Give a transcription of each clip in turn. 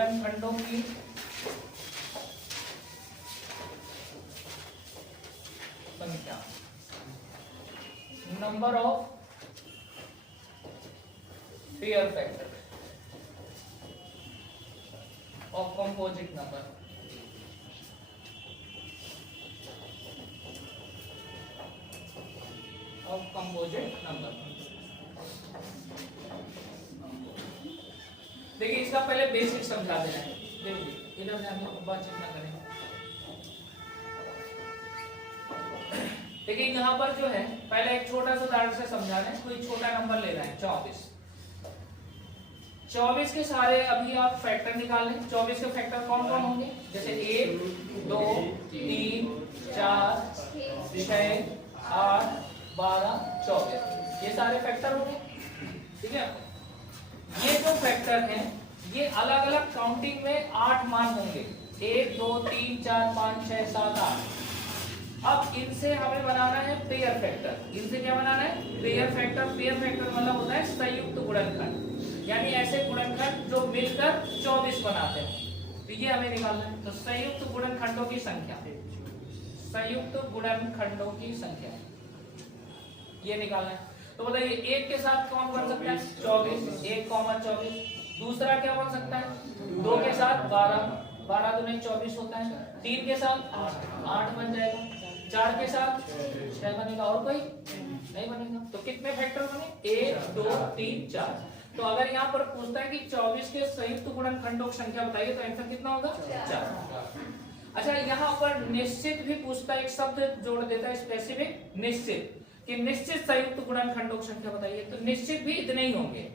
गुणनखंडों की संख्या, number of pair factor of composite number. Of composite number. देखिए इसका पहले बेसिक समझा देना है। देखिए इधर ध्यान बातचीत ना करें। देखिए यहाँ पर जो है पहले एक छोटा सा उदाहरण से समझा रहे हैं। कोई छोटा नंबर ले रहे हैं 24। 24 के सारे अभी आप फैक्टर निकाल लें। 24 के फैक्टर कौन कौन होंगे? जैसे 1 2 3 4 6 8 12 24, ये सारे फैक्टर होंगे। ठीक है, ये जो फैक्टर हैं ये अलग अलग काउंटिंग में 8 मान होंगे। 1 2 3 4 5 6 7 8। अब इनसे हमें बनाना है पेयर फैक्टर। इनसे क्या बनाना है? Pair factor. पेयर फैक्टर मतलब होता है संयुक्त गुणनखंड, यानी ऐसे गुणनखंड जो मिलकर 24 बनाते हैं। तो ये हमें निकालना है। तो संयुक्त गुणनखंडों की संख्या, संयुक्त गुणनखंडों की संख्या ये निकालना है। तो बताइए एक के साथ कौन बन सकता है? 24, 1, 24। दूसरा क्या बन सकता है? 2 के साथ 12, 12 दूनी 24 होता है। 3 के साथ 8 बन जाएगा। 4 के साथ 6 बनेगा। और कोई नहीं बनेगा। तो कितने फैक्टर बने? 1 2 3 4। तो अगर यहाँ पर पूछता है कि 24 के संयुक्त गुणनखंडों की संख्या बताइए, तो आंसर कितना होगा? 4। अच्छा, यहाँ पर निश्चित भी पूछता है, एक शब्द जोड़ देता है स्पेसिफिक, निश्चित, कि निश्चित संयुक्त गुणनखंडों की संख्या बताइए। तो निश्चित भी इतने ही होंगे।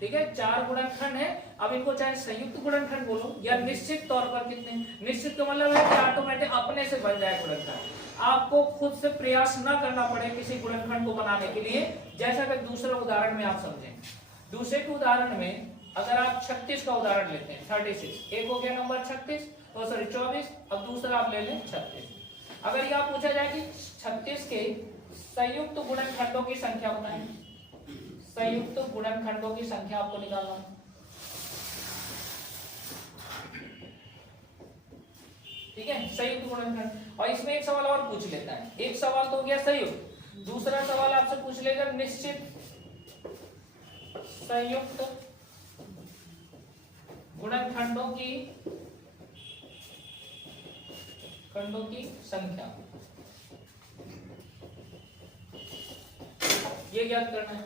ठीक है, 4 गुणनखंड है। अब इनको चाहे संयुक्त गुणनखंड बोलो या निश्चित तौर पर कितने। निश्चित का मतलब है कि ऑटोमेटिक अपने से बन जाए गुणनखंड, आपको खुद से प्रयास न करना पड़े किसी गुणनखंड को बनाने के लिए। जैसा कि दूसरे उदाहरण में आप समझें। दूसरे के उदाहरण में अगर आप 36 का उदाहरण लेते हैं, 36, एक हो गया नंबर 36, तो सॉरी 24। अब दूसरा आप ले लें 36। अगर यह पूछा जाए कि 36 के संयुक्त गुणनखंडों की संख्या बताएं, संयुक्त गुणनखंडों की संख्या आपको निकालना है। ठीक है, संयुक्त गुणनखंड। और इसमें एक सवाल और पूछ लेता है। एक सवाल तो हो गया संयुक्त, दूसरा सवाल आपसे पूछ लेगा निश्चित संयुक्त गुणनखंडों की संख्या, ये ज्ञात करना है।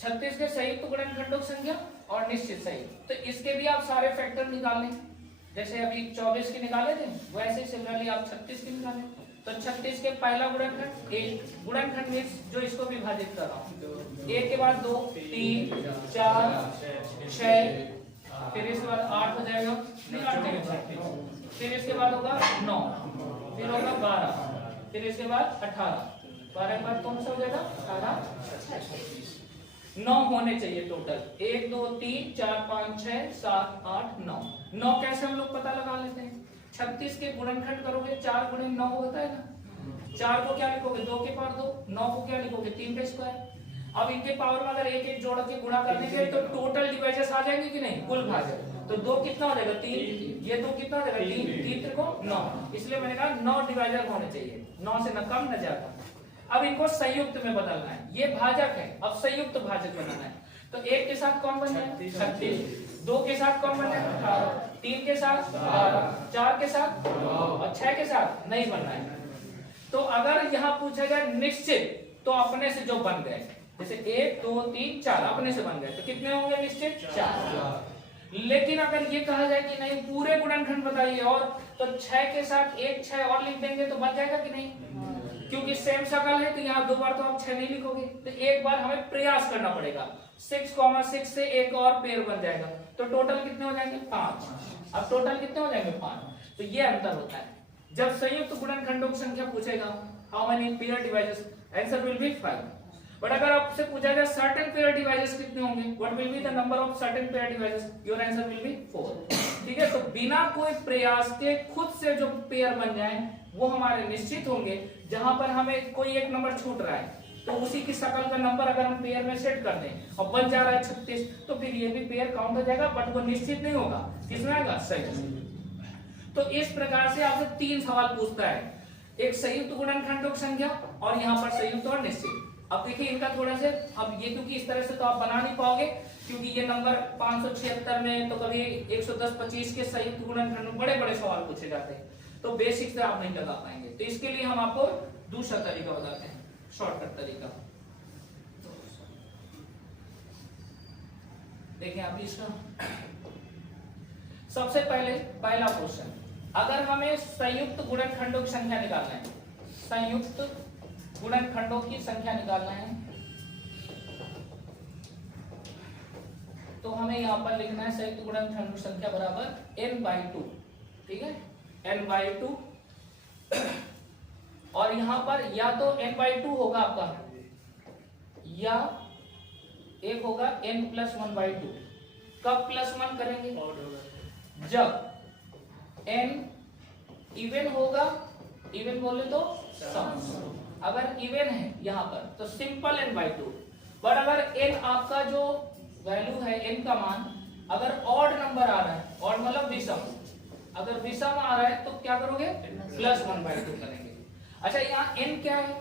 36 के संयुक्त गुणनखंडों की संख्या और निश्चित संयुक्त। तो इसके भी आप सारे फैक्टर निकाल लें। जैसे अभी 24 की निकाले थे, वैसे सिमिलरली आप 36 की निकालें। तो 36 के पहला गुणनखंड 1, गुणनखंड मींस जो इसको विभाजित कर रहा हूं। 1 के बाद 2 3 4 6, फिर इसके बाद 8 हो जाएगा, फिर इसके बाद होगा 9, फिर होगा 12, फिर इसके बाद 18, 12 के बाद कौन सा हो जाएगा? 18, 9 होने चाहिए टोटल। 1 2 3 4 5 6 7 8 9। 9 कैसे हम लोग पता लगा लेते हैं? 36 के गुणनखंड करोगे, 4 गुणे 9 होता है ना। 4 को क्या लिखोगे? 2 के पावर 2। 9 को क्या लिखोगे? 3 के स्क्वायर। अब इनके पावर में अगर एक एक जोड़ के गुणा करने के तो टोटल डिवाइजर्स आ जाएंगे कि नहीं? कुल भाजक। तो 2 कितना हो जाएगा? 3। ये 2 कितना हो जाएगा? 3। 3 को 9। इसलिए मैंने कहा 9 डिवाइजर होने चाहिए, 9 से न कम न ज्यादा। अब इनको संयुक्त में बदलना है। ये भाजक है, अब संयुक्त भाजक बनाना है। तो 1 के साथ कौन बन जाए? 36। 2 के साथ कौन बन जाए? 18। 3 के साथ 12, 4 के साथ और 6 के साथ नहीं बनना है। तो अगर यहाँ पूछा जाए निश्चित, तो अपने से जो बन गए, जैसे 1 2 3 4 अपने से बन गए, तो कितने होंगे निश्चित? 4। लेकिन अगर ये कहा जाए कि नहीं पूरे गुणनखंड बताइए, और तो 6 के साथ 1 6 और लिख देंगे तो बच जाएगा कि नहीं? क्योंकि सेम शकल है तो यहाँ 2 बार तो आप 6 नहीं लिखोगे, तो एक बार हमें प्रयास करना पड़ेगा। 6,6 से एक और पेयर बन जाएगा, तो टोटल कितने हो जाएंगे? 5। अब टोटल कितने हो जाएंगे? 5। तो ये अंतर होता है जब संयुक्त गुणनखंडों की संख्या पूछेगा, how many pair devices, answer will be 5। But अगर आपसे पूछा जाए सर्टेन पेयर डिवाइसेस कितने होंगे, what will be the number of certain pair devices, your answer will be 4। ठीक है, तो बिना कोई प्रयास के खुद से जो पेयर बन जाए वो हमारे निश्चित होंगे। जहां पर हमें कोई एक नंबर छूट रहा है, तो उसी की शकल का नंबर अगर हम पेयर में सेट कर दें और बन जा रहा है 36, तो फिर ये भी पेयर काउंट हो जाएगा, बट वो निश्चित नहीं होगा। किसमें आएगा? संयुक्त। तो इस प्रकार से आपसे 3 सवाल पूछता है, एक संयुक्त गुणनखंडों की संख्या और यहाँ पर संयुक्त और निश्चित। अब देखिए इनका थोड़ा से, अब ये क्योंकि इस तरह से तो आप बना नहीं पाओगे, क्योंकि ये नंबर 576 में तो कभी 110-25 के संयुक्त गुणनखंड बड़े बड़े सवाल पूछे जाते हैं, तो बेसिक से आप नहीं लगा पाएंगे। तो इसके लिए हम आपको दूसरा तरीका बताते हैं, शॉर्टकट तरीका। देखिए आप इसका सबसे पहले पहला क्वेश्चन, अगर हमें संयुक्त गुणनखंडों की संख्या निकालना है, संयुक्त गुणनखंडों की संख्या निकालना है, तो हमें यहां पर लिखना है संयुक्त गुणनखंडों की संख्या बराबर n/2, ठीक है, n/2। और यहां पर या तो n/2 होगा आपका, या एक होगा n+1/2। कब +1 करेंगे? जब n इवन होगा, इवन बोले तो सम। अगर इवन है यहाँ पर तो सिंपल n/2, बट अगर n आपका जो वैल्यू है, n का मान अगर ऑड नंबर आ रहा है, ऑड मतलब विषम, अगर विषम आ रहा है तो क्या करोगे? +1/2 करेंगे। अच्छा यहाँ n क्या है?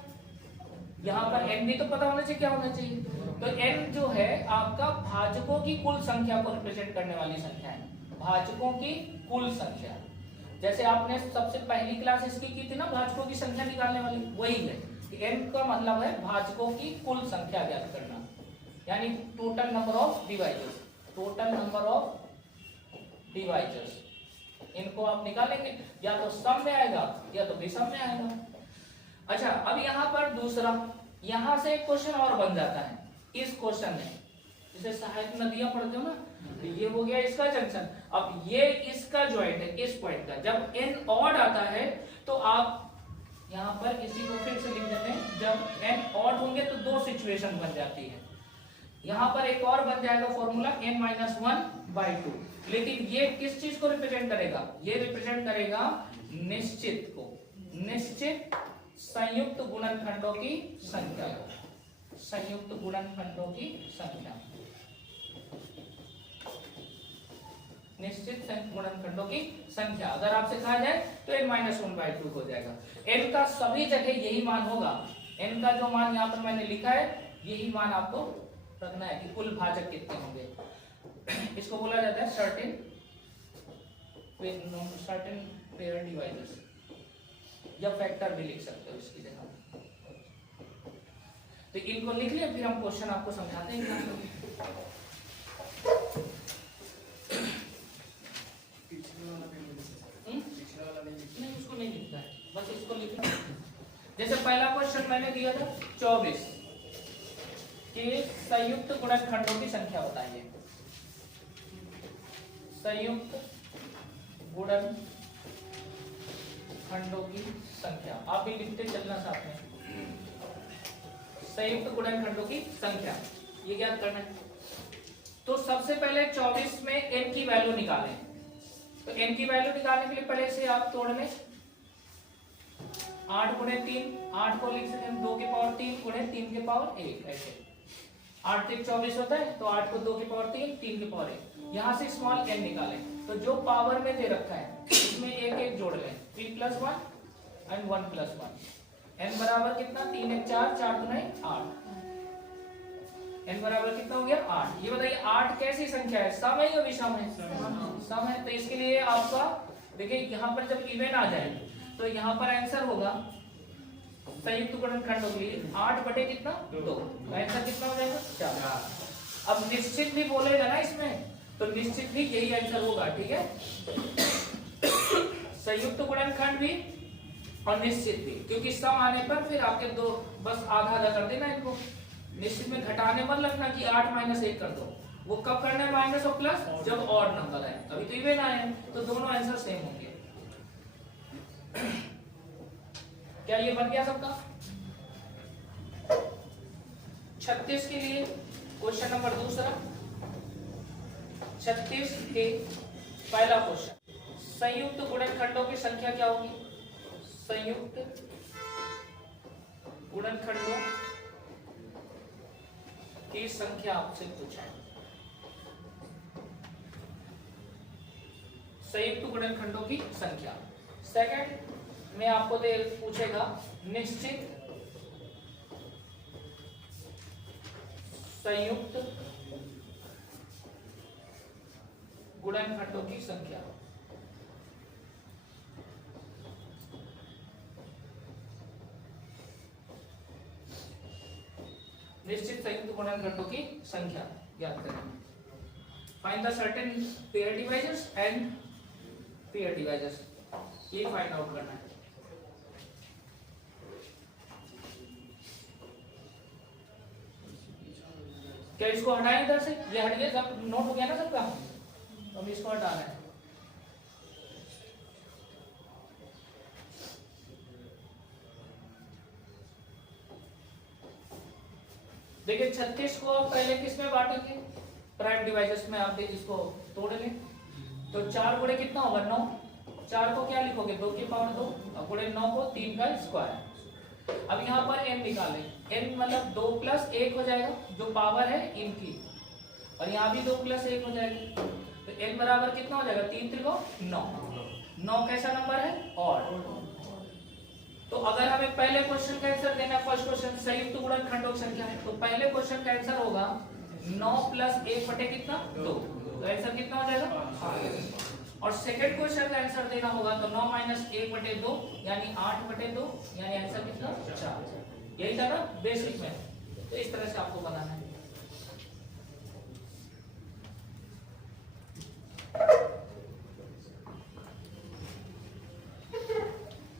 यहाँ पर n भी तो पता होना चाहिए क्या होना चाहिए। तो n जो है आपका भाजकों की कुल संख्या को रिप्रेजेंट करने वाली संख्या है, भाजकों की कुल संख्या। जैसे आपने सबसे पहली क्लास इसकी की थी ना, भाजकों की संख्या निकालने वाली, वही है। n का मतलब है भाजकों की कुल संख्या ज्ञात करना, यानी total number of divisors, total number of divisors. इनको आप निकालेंगे, या तो सम में आएगा या तो विषम में आएगा। अच्छा अब यहाँ पर दूसरा, यहाँ से एक क्वेश्चन और बन जाता है इस क्वेश्चन में, जैसे सहायक नदियां पढ़ते हो ना, तो ये हो गया इसका जंक्शन, अब ये इसका जॉइंट है इस पॉइंट का। जब n ऑड आता है तो आप यहाँ पर इसी को फिर से लिख देते हैं, जब n ऑड होंगे तो दो सिचुएशन बन जाती है। यहाँ पर एक और बन जाएगा फॉर्मूला n-1/2, लेकिन ये किस चीज को रिप्रेजेंट करेगा? ये रिप्रेजेंट करेगा निश्चित को, निश्चित संयुक्त गुणनखंडों की संख्या को, संयुक्त गुणनखंडों की संख्या, निश्चित संयुक्त गुणनखंडों की संख्या। अगर आपसे कहा जाए तो n-1/2 हो जाएगा। n का सभी जगह यही मान होगा, n का जो मान यहाँ पर मैंने लिखा है यही मान आपको रखना है कि कुल भाजक कितने होंगे। इसको बोला जाता है सर्टेन पेयर डिवाइजर्स, या फैक्टर भी लिख सकते हो इसकी जगह। तो इनको लिख लिया, फिर हम क्वेश्चन आपको समझाते हैं। नहीं उसको नहीं लिखता है, बस इसको लिखना। जैसे पहला क्वेश्चन मैंने दिया था 24 के संयुक्त गुणनखंडों की संख्या बताइए, संयुक्त गुणनखंडों की संख्या। आप भी लिखते चलना साथ में, संयुक्त गुणनखंडों की संख्या ये ज्ञात करना है। तो सबसे पहले 24 में n की वैल्यू निकालें। तो n की वैल्यू निकालने के लिए पहले से आप तोड़ लें, 8 × 3, 8 को लिख सकते हैं 2 की पावर 3 × 3 की पावर 1, ऐसे 8 × 24 होता है, तो 8 को 2 की पावर 3, 3 की पावर 1। यहाँ से स्मॉल n निकालें, तो जो पावर में दे रखा है इसमें एक एक जोड़ लें, 3+1 एंड 1+1। n बराबर कितना? 3 × 4, 4 × 8, n बराबर कितना हो गया? 8। ये बताइए 8 कैसी संख्या है, सम है या विषम है? सम है। तो इसके लिए आपका देखिए यहाँ पर जब इवन आ जाए तो यहाँ पर आंसर होगा संयुक्त गुणनखंडों के लिए 8 / कितना? 2। आंसर कितना हो जाएगा? 4। अब निश्चित भी बोलेगा ना इसमें, तो निश्चित भी यही आंसर होगा, ठीक है। संयुक्त गुणनखंड भी और निश्चित भी, क्योंकि सम आने पर फिर आपके दो बस आधा आधा कर देना इनको। निश्चित में घटाने मत लगना कि 8 - 1 कर दो, वो कब करना है माइनस और प्लस? जब ऑड नंबर आए। अभी तो इवन आए हैं तो दोनों आंसर सेम होंगे। क्या ये बन गया सबका? 36 के लिए क्वेश्चन नंबर दूसरा, 36 के पहला क्वेश्चन, संयुक्त गुणनखंडों की संख्या क्या होगी? संयुक्त गुणनखंडों की संख्या आपसे पूछा है। संयुक्त गुणनखंडों की संख्या। सेकंड में आपको पूछेगा निश्चित संयुक्त गुणनखंडों की संख्या। निश्चित संयुक्त गुणनखंडों की संख्या याद करें। Find the certain pair divisors and pair divisors, ये फाइंड आउट करना है। क्या इसको हटाएं इधर से? ये हट गया, सब नोट हो गया ना सबका, तो हम इसको हटाना है। देखिए 36 को पहले किस में बांटेंगे? प्राइम डिवाइजर्स में। आप इसको तोड़ लें तो 4 गुणे कितना होगा? 9। 4 को क्या लिखोगे? 2 की पावर 2, और गुणे 9 को 3 का स्क्वायर। अब यहाँ पर n निकालें। n मतलब 2 प्लस 1 हो जाएगा, जो पावर है इनकी, और यहाँ भी 2 प्लस 1 हो जाएगा। तो n बराबर कितना हो जाएगा? 3 त्रिको 9। 9 कैसा नंबर है? ऑड। तो अगर हमें पहले क्वेश्चन का आंसर देना है, फर्स्ट क्वेश्चन संयुक्त गुणनखंडों की संख्या है, तो पहले क्वेश्चन का आंसर होगा 9 प्लस 1 बटे कितना? 2। तो आंसर कितना हो जाएगा? और सेकंड क्वेश्चन का आंसर देना होगा तो 9 माइनस 1 बटे 2 यानी 8 बटे 2, यानी आंसर कितना? 4। यही था ना बेसिक में। तो इस तरह से आपको बनाना है।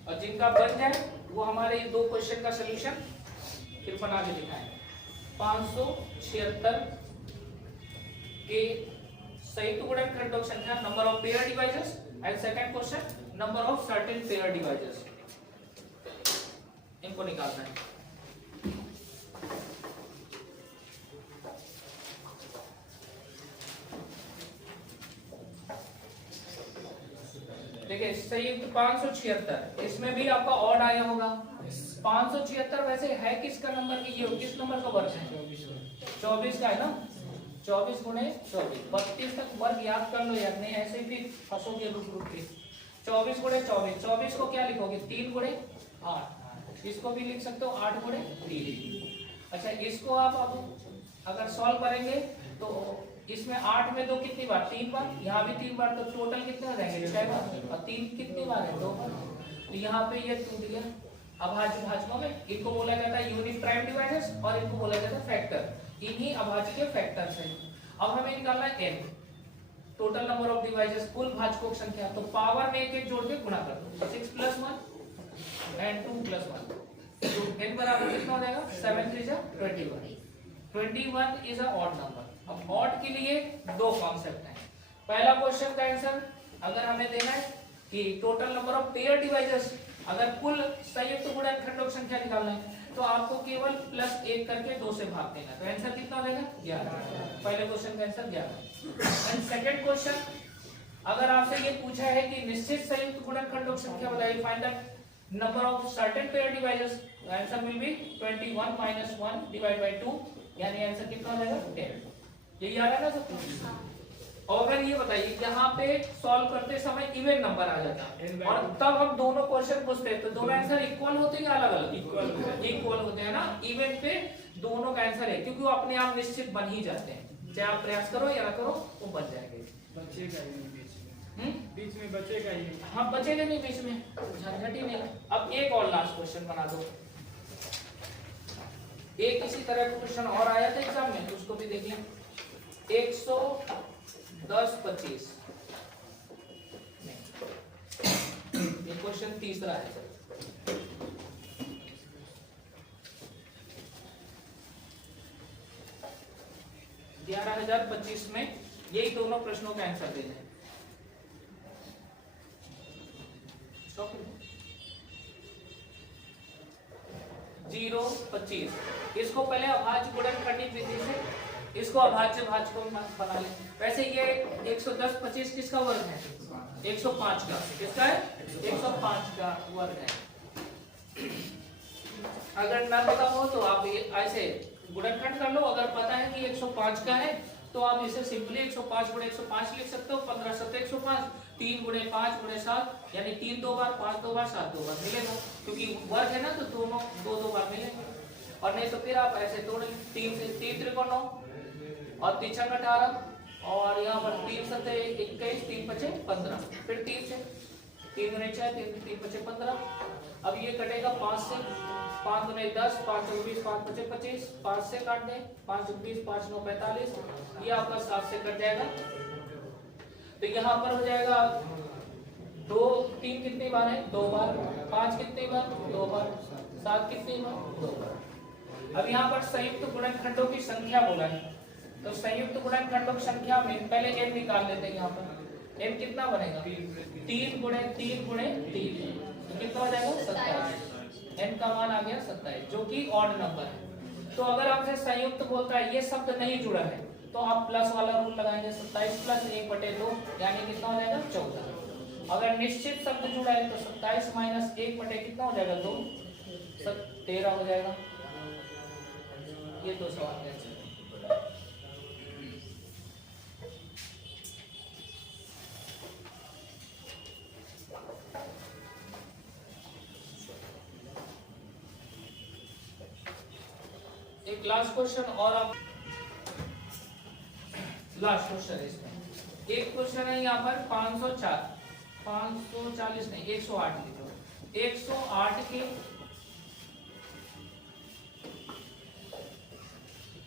और जिनका बन जाए वो हमारे ये 2 क्वेश्चन का सलूशन फिर बना के दिखाएं। 576 के संयुक्त गुणनखंडों की संख्या, number of pair divisors, and second question number of certain pair divisors, इनको निकालना है। देखिए संयुक्त 576, इसमें भी आपका ऑड आया होगा। 576 वैसे है किसका नंबर की? ये किस नंबर का वर्ग है? 24 का है ना। 24 गुणे 24, 32 तक वर्ग याद कर लो यार, नहीं ऐसे भी फंसोगे रुक रुक के। 24 गुणे 24, 24 को क्या लिखोगे? 3 गुणे 8। इसको भी लिख सकते हो 8 गुणे 3। अच्छा इसको आप अब अगर सॉल्व करेंगे तो इसमें 8 में 2 कितनी बार? 3 बार। यहाँ भी 3 बार, तो टोटल कितने हो जाएंगे? 6 बार। और 3 कितनी बार है? 2 बार। तो यहाँ पे ये टूट गया। अभाज्य भाजकों में इनको बोला जाता है यूनिट प्राइम डिवाइजर्स, और इनको बोला जाता है फैक्टर। इन्हीं अभाज्य के फैक्टर्स हैं। अब हमें निकालना है n, total number of divisors, कुल भाजकों की संख्या। तो पावर में एक जोड़ के गुणा कर दो। 6 + 1 एंड 2 + 1, तो n बराबर कितना हो जाएगा? 7 3 जा 21। 21 इज अ ऑड नंबर। अब ऑड के लिए 2 कॉन्सेप्ट हैं। पहला क्वेश्चन का आंसर अगर हमें देना है कि total number of pair divisors, अगर कुल संयुक्त गुणनखंडों की संख्या निकालना है तो आपको केवल +1 करके 2 से भाग देना। तो आंसर कितना हो जाएगा? 11। पहले क्वेश्चन का आंसर 11। एंड सेकंड क्वेश्चन, अगर आपसे ये पूछा है कि निश्चित संयुक्त गुणनखंडों की संख्या बताइए, find the number of certain pair divisors, answer will be 21 - 1 / 2, यानी आंसर कितना हो जाएगा? 10। यही आ रहा है ना सबको? और अगर ये बताइए यहाँ पे सॉल्व करते समय इवन नंबर आ जाता है, और तब हम दोनों क्वेश्चन पूछते हैं, तो दोनों आंसर इक्वल होते हैं या अलग अलग? इक्वल होते हैं ना। इवन पे दोनों का आंसर है, क्योंकि वो अपने आप निश्चित बन ही जाते हैं। चाहे आप प्रयास करो या ना करो, वो बन जाएंगे। बचेगा ही नहीं बीच में बचेगा ही नहीं। हाँ बचेगा नहीं बीच में, झंझट ही नहीं। अब एक और लास्ट क्वेश्चन बना दो। एक इसी तरह का क्वेश्चन और आया था एग्जाम में, उसको भी देख लें। 110 25, ये क्वेश्चन तीसरा है। 11,025 में यही दोनों प्रश्नों का आंसर देना है। 0 25, इसको पहले अभाज्य गुणनखंडी विधि से इसको अभाज्य भाजकों में बना ले। वैसे ये 110 25 किसका वर्ग है? 105 का। किसका है? 105 का वर्ग है। अगर न पता हो तो आप ऐसे गुणनखंड कर लो। अगर पता है कि 105 का है तो आप इसे सिंपली 105 गुणे 105 लिख सकते हो। 15 7 105, 3 गुणे 5 गुणे 7, यानी 3 दो बार, 5 दो बार, 7 दो बार मिलेगा, क्योंकि वर्ग है ना तो दोनों दो बार मिलेंगे। और नहीं तो फिर आप ऐसे तोड़ लें, 3 से 3 त्रिकोण 9 और 3 छक 18, और यहाँ पर 3 7 21, 3 5 15, फिर 3 से 3 गुणे 6, 3 5 15। अब ये कटेगा 5 से, 5 गुणे 10, 5 20, 5 5 25, 5 से काट दें, 5 20, 5 9 45, ये आपका 7 से कट जाएगा। तो यहाँ पर हो जाएगा 2 3 कितनी बार है? 2 बार। 5 कितनी बार? 2 बार। 7 कितनी बार? 2 बार। अब यहाँ पर संयुक्त गुणनखंडों की संख्या बोला है, तो संयुक्त गुणनखंडों की संख्या में पहले n निकाल लेते हैं। यहाँ पर n कितना बनेगा? 3 गुणे 3 गुणे 3, कितना हो जाएगा? 27। n का मान आ गया 27, जो कि ऑड नंबर है। तो अगर आपसे संयुक्त बोलता है, ये शब्द नहीं जुड़ा है, तो आप प्लस वाला रूल लगाएंगे, 27 प्लस 1/2, यानी कितना हो जाएगा? 14। अगर निश्चित शब्द जुड़ा है तो 27 माइनस 1/, कितना हो जाएगा? 2, 13 हो जाएगा। ये 2 सवाल है। एक लास्ट क्वेश्चन और अब लास्ट क्वेश्चन है इसमें। एक क्वेश्चन है यहाँ पर 540 नहीं 108 लिखो। 108 के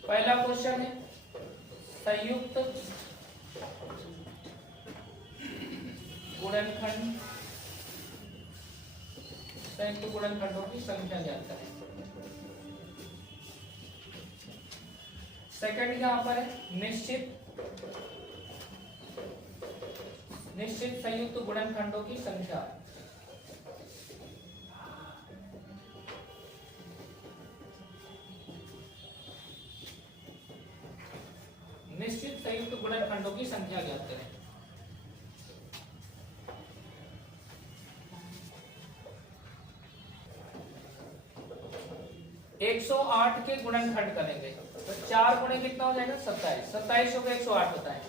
पहला क्वेश्चन है संयुक्त गुणनखंड, संयुक्त गुणनखंडों की संख्या ज्ञात करें। सेकंड यहाँ पर है निश्चित संयुक्त गुणनखंडों की संख्या। निश्चित संयुक्त गुणनखंडों की संख्या ज्ञात करें। एक 108 के गुणनखंड करेंगे तो 4 गुणे कितना हो जाएगा? 27। 27 को 108 होता है।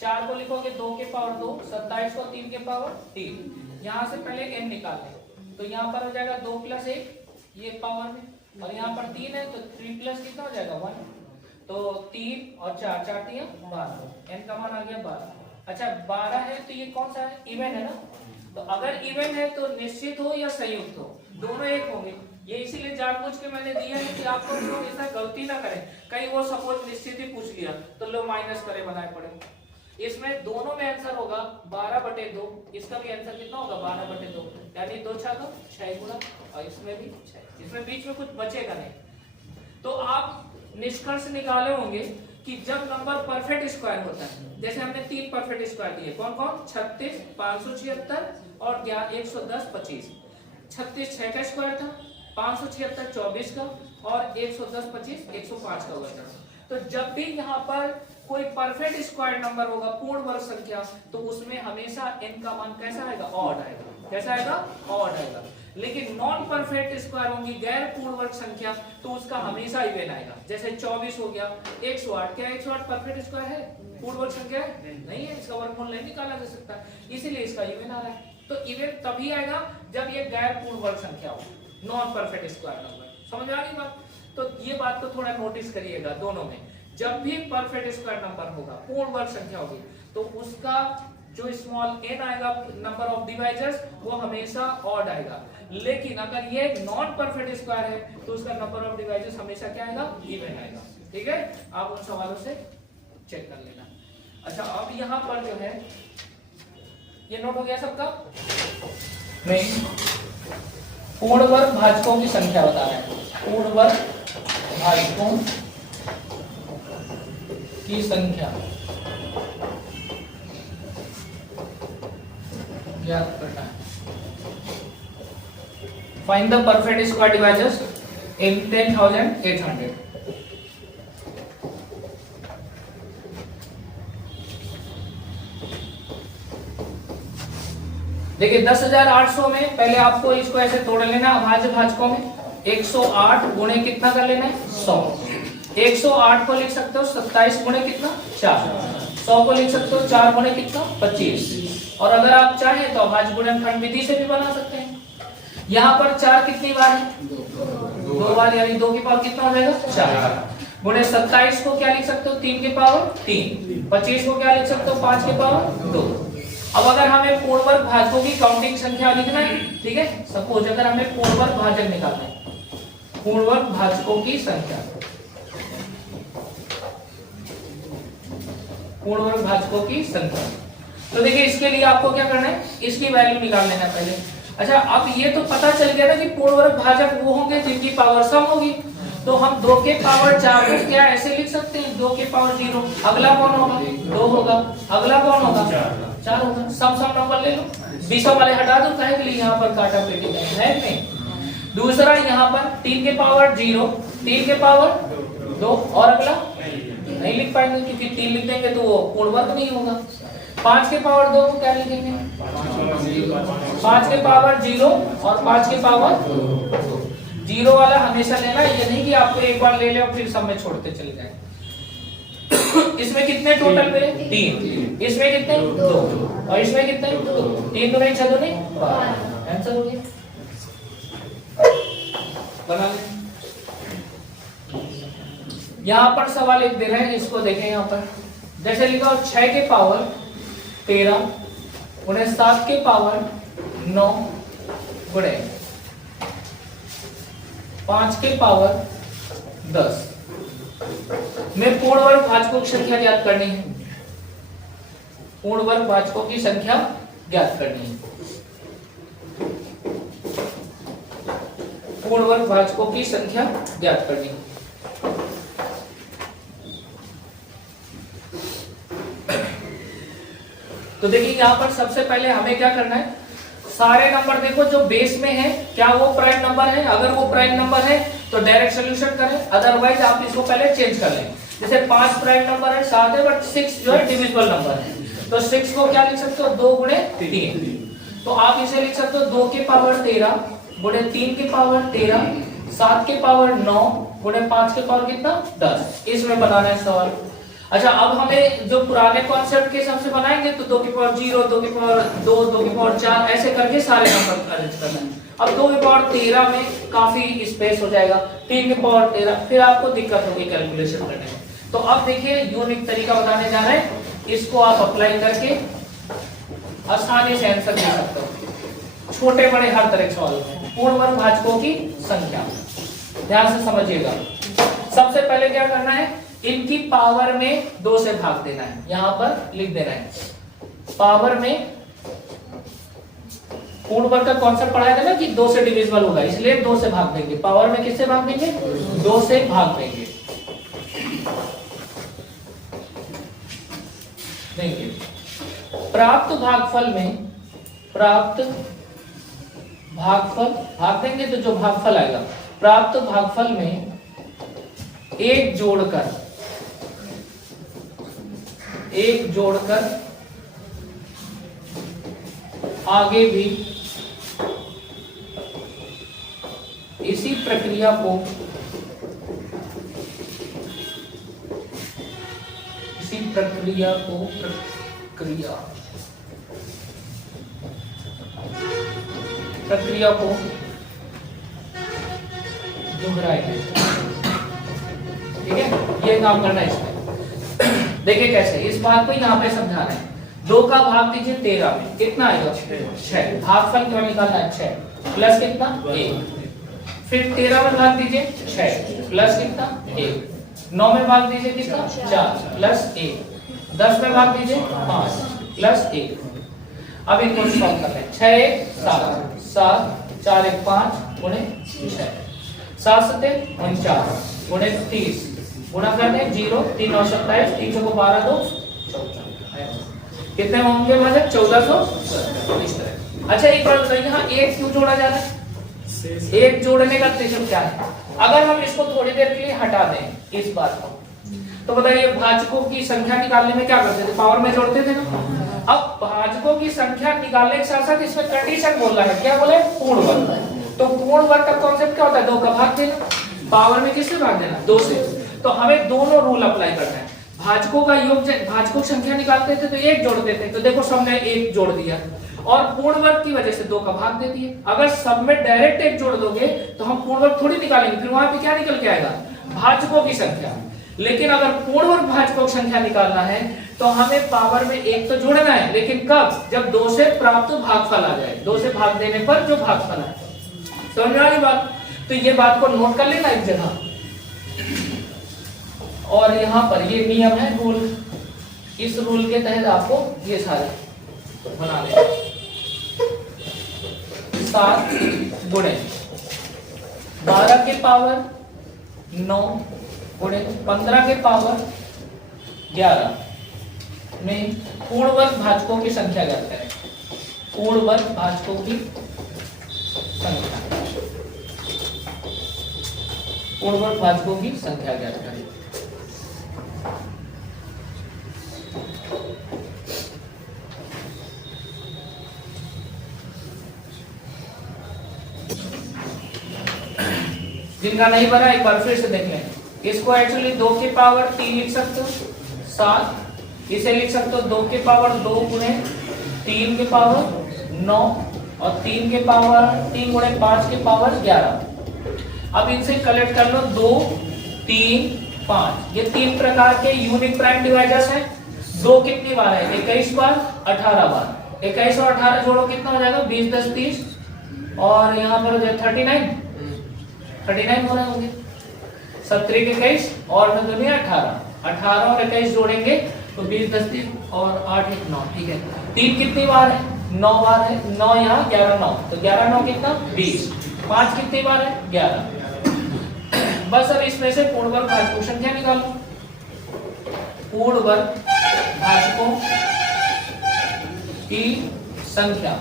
4 को लिखोगे 2 के पावर 2, 27 को 3 के पावर 3। यहाँ से पहले n निकाल लें, तो यहाँ पर हो जाएगा 2 + 1 ये पावर में, और यहाँ पर 3 है तो 3 प्लस कितना हो जाएगा? 1। तो 3 और 4 4 3 12, n का मान आ गया 12। अच्छा 12 है तो ये कौन सा है? इवन है ना। तो अगर इवन है तो निश्चित हो या संयुक्त हो, दोनों एक होंगे। ये इसीलिए जानबूझ के मैंने दिया है कि आपको लोग ऐसा गलती ना करें, कहीं वो सपोज निश्चित ही पूछ लिया तो लोग माइनस करे बनाए पड़े। इसमें दोनों में आंसर होगा 12/2, इसका भी आंसर कितना होगा? 12/2, यानी 2 × 6 गुना, और इसमें भी 6, इसमें बीच में कुछ बचेगा नहीं। तो आप निष्कर्ष निकाले होंगे कि जब नंबर परफेक्ट स्क्वायर होता है, जैसे हमने 3 परफेक्ट स्क्वायर दिए, कौन कौन? 36, 576 और 110 25। 36 6 का स्क्वायर था, 576 24 का, और 110 25 105 का हुआ था। तो जब भी यहाँ पर कोई परफेक्ट स्क्वायर नंबर होगा, पूर्ण वर्ग संख्या, तो उसमें हमेशा n का मान कैसा आएगा? ऑड आएगा। कैसा आएगा? ऑड आएगा। लेकिन नॉन परफेक्ट स्क्वायर होंगी, गैर पूर्ण वर्ग संख्या, तो उसका हमेशा इवन आएगा। जैसे 24 हो गया, 108, क्या 108 परफेक्ट स्क्वायर है? पूर्ण वर्ग संख्या है? नहीं है, इसका वर्गमूल नहीं निकाला जा सकता, इसीलिए इसका इवन आ रहा है। तो इवन तभी आएगा जब ये गैर पूर्ण वर्ग संख्या हो, नॉन परफेक्ट स्क्वायर नंबर। समझ आ गई बात? तो ये बात को थोड़ा नोटिस करिएगा, दोनों में जब भी परफेक्ट स्क्वायर नंबर होगा, पूर्ण वर्ग संख्या होगी, तो उसका जो स्मॉल n आएगा, नंबर ऑफ डिवाइजर्स, वो हमेशा ऑड आएगा। लेकिन अगर ये नॉन परफेक्ट स्क्वायर है तो उसका नंबर ऑफ डिवाइजर्स हमेशा क्या आएगा? इवन आएगा। ठीक है, आप उन सवालों से चेक कर लेना। अच्छा अब यहाँ पर जो है ये नोट हो गया सबका? नहीं, पूर्ण वर्ग भाजकों की संख्या बता रहे हैं। पूर्ण वर्ग भाजकों की संख्या ज्ञात करना है। Find the perfect square divisors in 10,800। देखिए 10,800 में पहले आपको इसको ऐसे तोड़ लेना अभाज्य भाजकों में। 108 गुणे कितना कर लेना है? 100। 108 को लिख सकते हो 27 गुणे कितना 4, 100 को लिख सकते हो 4 गुणे कितना 25, और अगर आप चाहें तो अभाज्य गुणनखंड विधि से भी बना सकते हैं। यहाँ पर 4 कितनी बार है, 2 बार, यानी 2 की पावर कितना हो जाएगा 4 गुणे 27 को क्या लिख सकते हो 3 की पावर 3, 25 को क्या लिख सकते हो 5 की पावर 2। अब अगर हमें पूर्ण वर्ग भाजकों की काउंटिंग संख्या लिखना है, ठीक है, सपोज अगर हमें पूर्ण वर्ग भाजक निकालना है, पूर्ण वर्ग भाजकों की संख्या, पूर्ण वर्ग भाजकों की संख्या, तो देखिए इसके लिए आपको क्या करना है, इसकी वैल्यू निकाल लेना पहले। अच्छा, अब ये तो पता चल गया ना कि पूर्ण वर्ग भाजक वो होंगे जिनकी पावर सम होगी, तो हम 2 के पावर 4 को क्या ऐसे लिख सकते हैं 2 के पावर 0, अगला कौन होगा 2 होगा, अगला कौन होगा 4 होगा, सम नंबर ले लो, 20 वाले हटा दो, काहे के लिए यहाँ पर काटा पेटी है नहीं। दूसरा यहाँ पर 3 के पावर 0, 3 के पावर 2, और अगला नहीं लिख पाएंगे क्योंकि 3 लिख देंगे तो वो पूर्ण वर्ग नहीं होगा। 5 के पावर 2 को क्या लिखेंगे 5 के पावर 0 और 5 के पावर 0 वाला हमेशा लेना, ये नहीं कि आपको एक बार ले ले और फिर सब में छोड़ते चले जाए। इसमें कितने टोटल पे 3, इसमें कितने 2, और इसमें कितने 2, 3 2 नहीं 6 2 नहीं 12, आंसर हो गया, बना ले। यहाँ पर सवाल एक दे रहे हैं, इसको देखें यहाँ पर, जैसे लिखा 6 के पावर 13 गुणे 7 के पावर 9 गुणे 5 के पावर 10 में पूर्ण वर्ग भाजकों की संख्या ज्ञात करनी है, पूर्ण वर्ग भाजकों की संख्या ज्ञात करनी है, पूर्ण वर्ग भाजकों की संख्या ज्ञात करनी है। तो देखिए यहाँ पर सबसे पहले हमें क्या करना है, सारे नंबर देखो जो बेस में है क्या वो प्राइम नंबर है, अगर वो प्राइम नंबर है तो डायरेक्ट सॉल्यूशन करें, अदरवाइज आप इसको पहले चेंज कर लें। जैसे 5 प्राइम नंबर है, 7 है, बट 6 जो है डिविजिबल नंबर है, तो 6 को क्या लिख सकते हो 2 गुणे 3, तो आप इसे लिख सकते हो 2 के पावर 13 गुणे 3 के पावर 13, 7 के पावर 9 गुणे 5 के पावर कितना 10, इसमें बनाना है सवाल। अच्छा, अब हमें जो पुराने कॉन्सेप्ट के हिसाब से बनाएंगे तो 2 की पावर 0, 2 की पावर 2, 2 की पावर 4 ऐसे करके सारे नंबर अरेंज करना है। अब 2 की पावर 13 में काफी स्पेस हो जाएगा, 3 की पावर 13, फिर आपको दिक्कत होगी कैलकुलेशन करने में। तो अब देखिए यूनिक तरीका बताने जा रहे हैं, इसको आप अप्लाई करके आसानी से आंसर दे सकते हो, छोटे बड़े हर तरह के सवाल में। पूर्ण वर्ग भाजकों की संख्या ध्यान से समझिएगा। सबसे पहले क्या करना है, इनकी पावर में 2 से भाग देना है, यहां पर लिख देना है पावर में। पूर्ण वर्ग का कॉन्सेप्ट पढ़ाया था ना कि 2 से डिविजिबल होगा, इसलिए 2 से भाग देंगे। पावर में किससे भाग देंगे 2 से भाग देंगे। प्राप्त भागफल में, प्राप्त भागफल भाग देंगे तो जो भागफल आएगा, प्राप्त भागफल में 1 जोड़कर आगे भी इसी प्रक्रिया को दोहराएंगे। ठीक है, ये काम करना है इसमें। देखिए कैसे, इस बात को यहाँ पे समझाना है। 2 का भाग दीजिए 13 में, कितना आएगा 6, भागफल क्या निकालना है 6 प्लस कितना 1, फिर 13 में भाग दीजिए 6 प्लस कितना 1, 9 में भाग दीजिए कितना 4 प्लस 1, 10 में भाग दीजिए 5 प्लस 1। अब इनको सॉल्व कर लें, 6 1 7, 7 4 1 5 गुणे 6, 7 7 49 गुणे 30, गुणा करते हैं 0 3 9 27, 3 को 12 2 14, कितने होंगे भाजक 1400। अच्छा एक बात बताइए, यहाँ 1 क्यों जोड़ा जा रहा है, 1 जोड़ने का तरीका क्या है। अगर हम इसको थोड़ी देर के लिए हटा दें इस बात को, तो बताइए भाजकों की संख्या निकालने में क्या करते थे, पावर में जोड़ते थे ना। अब भाजकों की संख्या निकालने के साथ साथ इसमें कंडीशन बोल रहा है, क्या बोले पूर्ण वर्ग। तो पूर्ण वर्ग का कॉन्सेप्ट क्या होता है, 2 का भाग देना, पावर में किससे भाग देना 2 से। तो हमें दोनों रूल अप्लाई करना है। भाजकों का योग, भाजकों की संख्या निकालते थे तो एक जोड़ते थे, तो देखो सबने एक जोड़ दिया और पूर्ण वर्ग की वजह से 2 का भाग दे दिए। अगर सब में डायरेक्ट एक जोड़ दोगे तो हम पूर्ण वर्ग थोड़ी निकालेंगे, फिर वहां पे क्या निकल के आएगा, भाजकों की संख्या। लेकिन अगर पूर्ण वर्ग भाजकों की संख्या निकालना है तो हमें पावर में एक तो जोड़ना है, लेकिन कब, जब 2 से प्राप्त भागफल आ जाए, 2 से भाग देने पर जो भागफल आए। समझ में आ रही बात? तो ये बात को नोट कर लेना एक जगह। और यहाँ पर ये नियम है, रूल, इस रूल के तहत आपको ये सारे बना लेना। 7 गुणे 12 के पावर 9 गुणे 15 के पावर 11 में पूर्ण वर्ग भाजकों की संख्या ज्ञात करें। पूर्ण वर्ग भाजकों की संख्या, पूर्ण वर्ग भाजकों की संख्या ज्ञात करें। जिनका नहीं बना एक बार फिर से देख लें। इसको एक्चुअली 2 के पावर 3 लिख सकते हो 7, इसे लिख सकते हो 2 के पावर 2 गुणे 3 के पावर 9 और 3 के पावर 3 गुणे 5 के पावर 11। अब इनसे कलेक्ट कर लो 2 3 5, ये 3 प्रकार के यूनिक प्राइम डिवाइजर्स हैं। 2 कितनी बार है, 21 बार 18 बार, 21 और 18 जोड़ो कितना हो जाएगा, 20 10 30 और यहाँ पर हो जाए 39 हो रहे होंगे। 17 के 21 और 9 18 और 21 जोड़ेंगे तो 20 10 30 और 8 1 9, ठीक है। 3 कितनी बार है, 9 बार है, 9 यहाँ 11 9, तो 11 9 कितना 20। 5 कितनी बार है, 11। बस अब इसमें से पूर्ण वर्ग भाजकों की संख्या निकालो। पूर्ण वर्ग भाजकों की संख्या,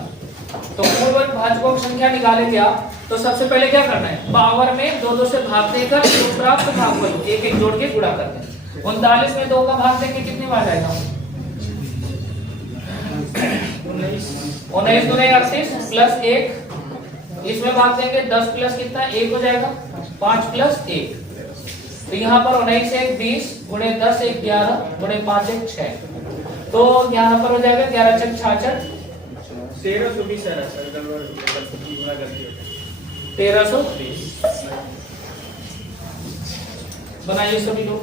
तो पूर्ण वर्ग भाजकों की संख्या निकालेंगे आप, तो सबसे पहले क्या करना है, पावर में 2 2 से भाग देकर जो प्राप्त भागफल एक एक जोड़ के गुणा करते हैं। 39 में 2 का भाग देंगे कितनी बार जाएगा, 19 गुणे 38 प्लस 1, इसमें भाग देंगे 10 प्लस कितना 1 हो जाएगा, 5 प्लस 1, तो यहाँ पर 19 से 20 गुणे 10 1 11 गुणे 5 1 6, तो यहाँ पर हो जाएगा 11 6 66 1320 बनाइए सभी लोग।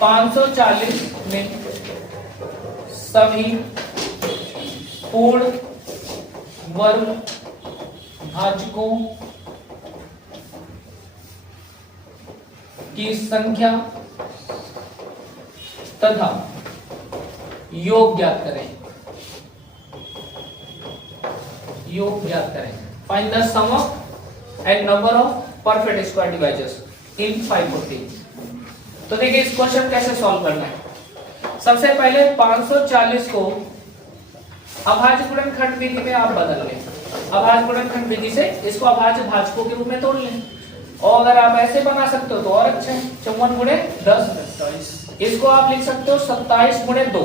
$540 में सभी पूर्ण वर्ग भाजकों की संख्या तथा योग ज्ञात करें। योग ज्ञात करें। Find the sum of and number of perfect square divisors in 540। तो देखिए इस क्वेश्चन कैसे सॉल्व करना है। सबसे पहले 540 को अभाज्य गुणनखंड विधि में आप बदल लें। अभाज्य गुणनखंड विधि से इसको अभाज्य भाजकों के रूप में तोड़ लें, और अगर आप ऐसे बना सकते हो तो और अच्छा है। 54 गुणे 10, इसको आप लिख सकते हो 27 गुणे 2,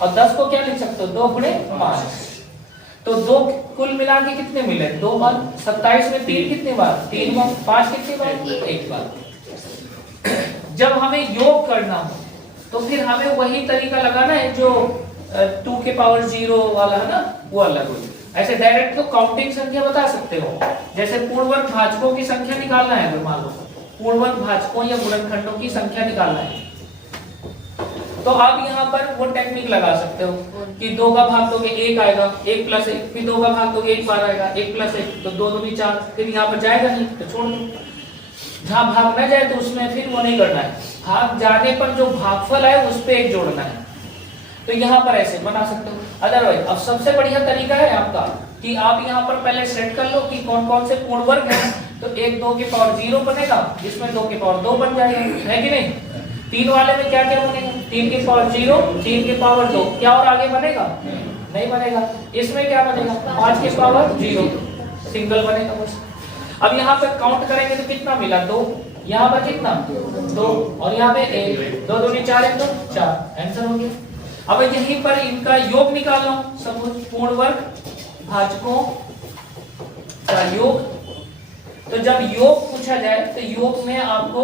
और 10 को क्या लिख सकते हो 2 गुणे 5, तो 2 कुल मिला के कितने मिले 2 बार। 27 में 3 कितनी बार 3 बार, 5 कितनी बार 1 बार। जब हमें योग करना हो तो फिर हमें वही तरीका लगाना है जो 2 के पावर 0 वाला है ना, वो अलग हो। ऐसे डायरेक्ट तो काउंटिंग संख्या बता सकते हो, जैसे पूर्ण वर्ग भाजकों की संख्या निकालना है, अगर मान लो पूर्ण वर्ग भाजकों या गुणनखंडों की संख्या निकालना है, तो आप यहाँ पर वो टेक्निक लगा सकते हो कि 2 का भाग दोगे 1 आएगा, 1 प्लस 1, फिर 2 का भाग दोगे 1 बार आएगा, 1 प्लस 1, तो 2 2 4, फिर यहाँ पर जाएगा नहीं तो छोड़ दो। जहाँ भाग न जाए तो उसमें फिर वो नहीं करना है, भाग जाने पर जो भागफल है उस पर 1 जोड़ना है। तो यहाँ पर ऐसे बना सकते हो। अदरवाइज अब सबसे बढ़िया तरीका है आपका कि आप यहाँ पर पहले सेट कर लो कि कौन कौन से पूर्ण वर्ग हैं, तो 1 2 के पावर 0 बनेगा, जिसमें 2 के पावर 2 बन जाएगा, है कि नहीं। 3 वाले में क्या क्या बनेगा, 3 के पावर 0, 3 के पावर 2, क्या और आगे बनेगा नहीं बनेगा। इसमें क्या बनेगा 5 के पावर 0, सिंगल बनेगा बस। अब यहाँ पे काउंट करेंगे तो कितना मिला 2, यहाँ पर कितना 2, और यहाँ पे 1, 2 2 4 1 2 4, आंसर हो गया। अब यहीं पर इनका योग निकाल लो। सपोज पूर्ण वर्ग भाजकों का योग। तो जब योग पूछा जाए तो योग में आपको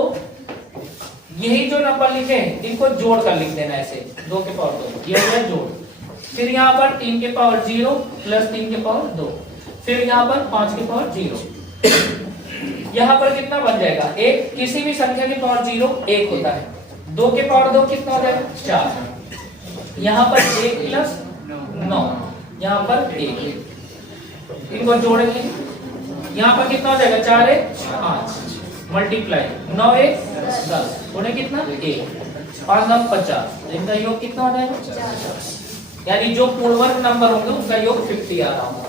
यही जो नंबर लिखे हैं इनको जोड़ कर लिख देना ऐसे 2 के पावर 2, ये हो गया जोड़। फिर यहाँ पर 3 के पावर 0 प्लस 3 के पावर 2, फिर यहाँ पर 5 के पावर 0। यहाँ पर कितना बन जाएगा? एक, किसी भी संख्या के पावर 0 1 होता है। 2 के पावर 2 कितना हो जाएगा? 4। यहाँ पर 1 प्लस 9, यहाँ पर 1, इनको जोड़ेंगे। यहाँ पर कितना हो जाएगा? 4 1 5 मल्टीप्लाई 9 1 10, उन्हें कितना? 1, 5 9 50, इनका योग कितना हो जाएगा? यानी जो पूर्ण वर्ग नंबर होंगे उनका योग 50 आ रहा होगा।